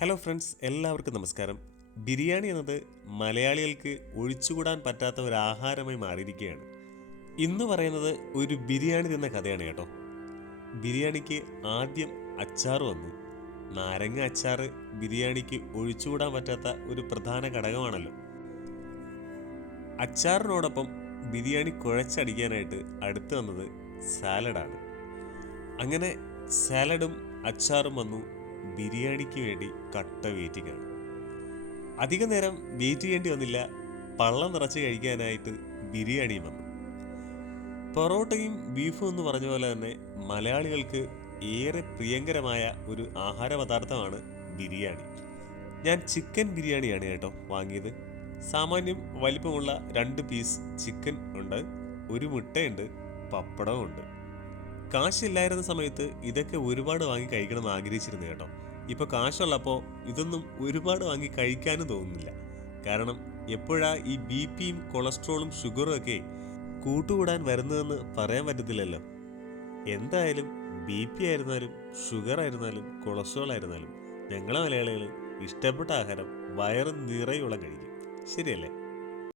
Hello friends, എല്ലാവർക്കും നമസ്കാരം. ബിരിയാണി എന്നത് മലയാളികൾക്ക് ഒഴിച്ചുകൂടാൻ പറ്റാത്ത ഒരു ആഹാരമായി മാറിയിരിക്കുകയാണ്. ഇന്ന് പറയുന്നത് ഒരു ബിരിയാണി തിന്ന കഥയാണ് കേട്ടോ. ബിരിയാണിക്ക് ആദ്യം അച്ചാർ വന്നു. നാരങ്ങ അച്ചാർ ബിരിയാണിക്ക് ഒഴിച്ചുകൂടാൻ പറ്റാത്ത ഒരു പ്രധാന ഘടകമാണല്ലോ. അച്ചാറിനോടൊപ്പം ബിരിയാണി കുഴച്ചടിക്കാനായിട്ട് അടുത്ത് വന്നത് സാലഡാണ്. അങ്ങനെ സാലഡും അച്ചാറും വന്നു. ബിരിയാണിക്ക് വേണ്ടി കട്ട വെയിറ്റിംഗ് ആണ്. അധിക നേരം വെയിറ്റ് ചെയ്യേണ്ടി വന്നില്ല. പള്ളം നിറച്ച് കഴിക്കാനായിട്ട് ബിരിയാണിയും വന്നു. പൊറോട്ടയും ബീഫും എന്ന് പറഞ്ഞ പോലെ തന്നെ മലയാളികൾക്ക് ഏറെ പ്രിയങ്കരമായ ഒരു ആഹാര പദാർത്ഥമാണ് ബിരിയാണി. ഞാൻ ചിക്കൻ ബിരിയാണിയാണ് കേട്ടോ വാങ്ങിയത്. സാമാന്യം വലിപ്പമുള്ള 2 പീസ് ചിക്കൻ ഉണ്ട്, ഒരു മുട്ടയുണ്ട്, പപ്പടവും ഉണ്ട്. കാശില്ലായിരുന്ന സമയത്ത് ഇതൊക്കെ ഒരുപാട് വാങ്ങി കഴിക്കണമെന്ന് ആഗ്രഹിച്ചിരുന്നു കേട്ടോ. ഇപ്പോൾ കാശുള്ളപ്പോൾ ഇതൊന്നും ഒരുപാട് വാങ്ങി കഴിക്കാനും തോന്നുന്നില്ല. കാരണം എപ്പോഴാ ഈ ബി പിയും കൊളസ്ട്രോളും ഷുഗറും ഒക്കെ കൂട്ടുകൂടാൻ വരുന്നതെന്ന് പറയാൻ പറ്റത്തില്ലല്ലോ. എന്തായാലും ബി പി ആയിരുന്നാലും ഷുഗർ ആയിരുന്നാലും കൊളസ്ട്രോൾ ആയിരുന്നാലും ഞങ്ങളെ മലയാളികൾ ഇഷ്ടപ്പെട്ട ആഹാരം വയറ് നിറയോളം കഴിക്കും. ശരിയല്ലേ?